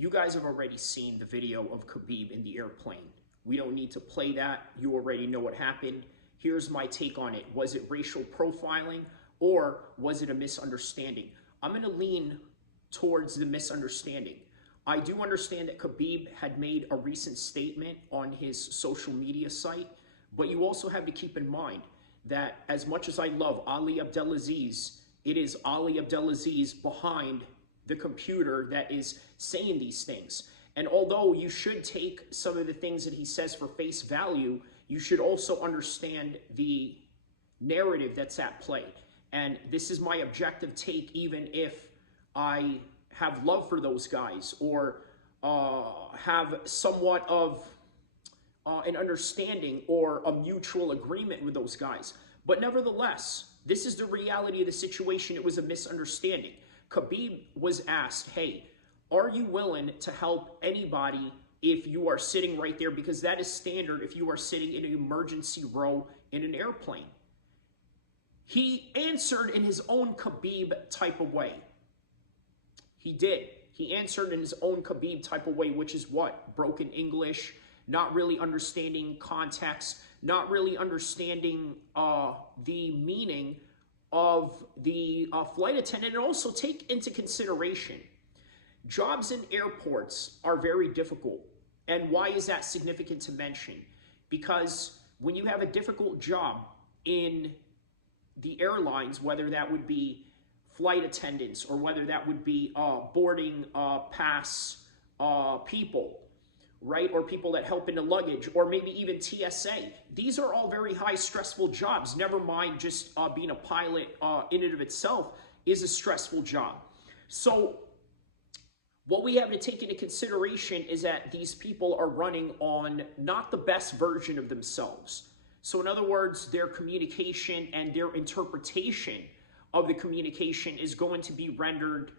You guys have already seen the video of Khabib in the airplane. We don't need to play that. You already know what happened. Here's my take on it. Was it racial profiling or was it a misunderstanding? I'm going to lean towards the misunderstanding. I do understand that Khabib had made a recent statement on his social media site, but you also have to keep in mind that as much as I love Ali Abdelaziz, it is Ali Abdelaziz behind the computer that is saying these things. And although you should take some of the things that he says for face value, you should also understand the narrative that's at play. And this is my objective take, even if I have love for those guys or have somewhat of an understanding or a mutual agreement with those guys. But nevertheless, this is the reality of the situation. It was a misunderstanding. Khabib was asked, hey, are you willing to help anybody if you are sitting right there? Because that is standard if you are sitting in an emergency row in an airplane. He answered in his own Khabib type of way. He did. He answered in his own Khabib type of way, which is what? Broken English, not really understanding context, not really understanding the meaning of the flight attendant. And also take into consideration, jobs in airports are very difficult. And why is that significant to mention? Because when you have a difficult job in the airlines, whether that would be flight attendants or whether that would be boarding pass people, right? Or people that help in the luggage, or maybe even TSA. These are all very high stressful jobs. Never mind just being a pilot in and of itself is a stressful job. So what we have to take into consideration is that these people are running on not the best version of themselves. So in other words, their communication and their interpretation of the communication is going to be rendered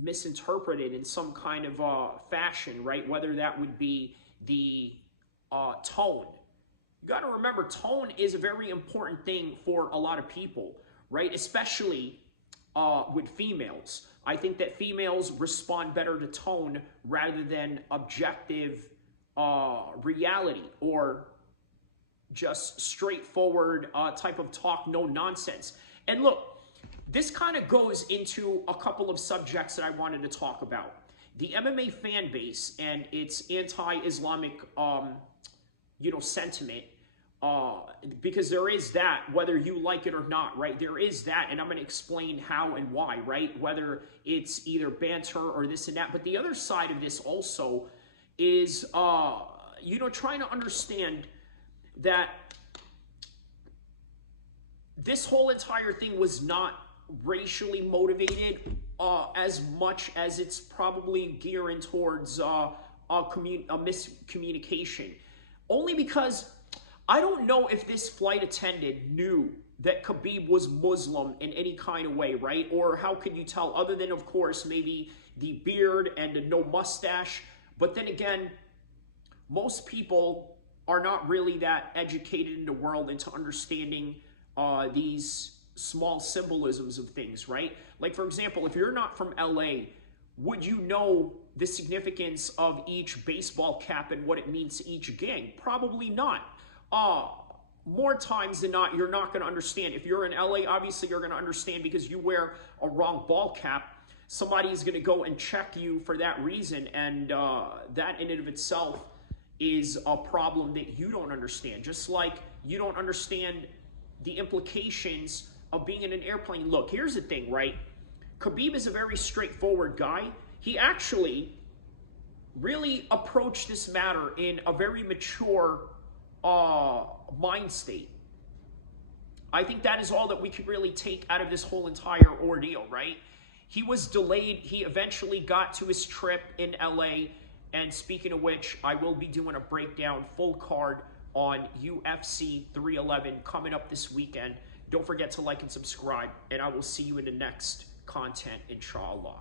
misinterpreted in some kind of fashion, right? Whether that would be the tone. You got to remember, tone is a very important thing for a lot of people, right? Especially with females. I think that females respond better to tone rather than objective reality or just straightforward type of talk, no nonsense. And look, this kind of goes into a couple of subjects that I wanted to talk about. The MMA fan base and its anti-Islamic, sentiment, because there is that, whether you like it or not, right? There is that, and I'm going to explain how and why, right? Whether it's either banter or this and that. But the other side of this also is, trying to understand that this whole entire thing was not racially motivated as much as it's probably gearing towards a miscommunication. Only because I don't know if this flight attendant knew that Khabib was Muslim in any kind of way, right? Or how could you tell, other than, of course, maybe the beard and the no mustache. But then again, most people are not really that educated in the world into understanding these small symbolisms of things, right? Like, for example, if you're not from LA, would you know the significance of each baseball cap and what it means to each gang? Probably not. More times than not, you're not going to understand. If you're in LA, obviously you're going to understand because you wear a wrong ball cap. Somebody is going to go and check you for that reason, and that in and of itself is a problem that you don't understand. Just like you don't understand the implications of being in an airplane. Look, here's the thing, right? Khabib is a very straightforward guy. He actually really approached this matter in a very mature mind state. I think that is all that we could really take out of this whole entire ordeal, right? He was delayed. He eventually got to his trip in LA. And speaking of which, I will be doing a breakdown full card on UFC 311 coming up this weekend. Don't forget to like and subscribe, and I will see you in the next content, inshallah.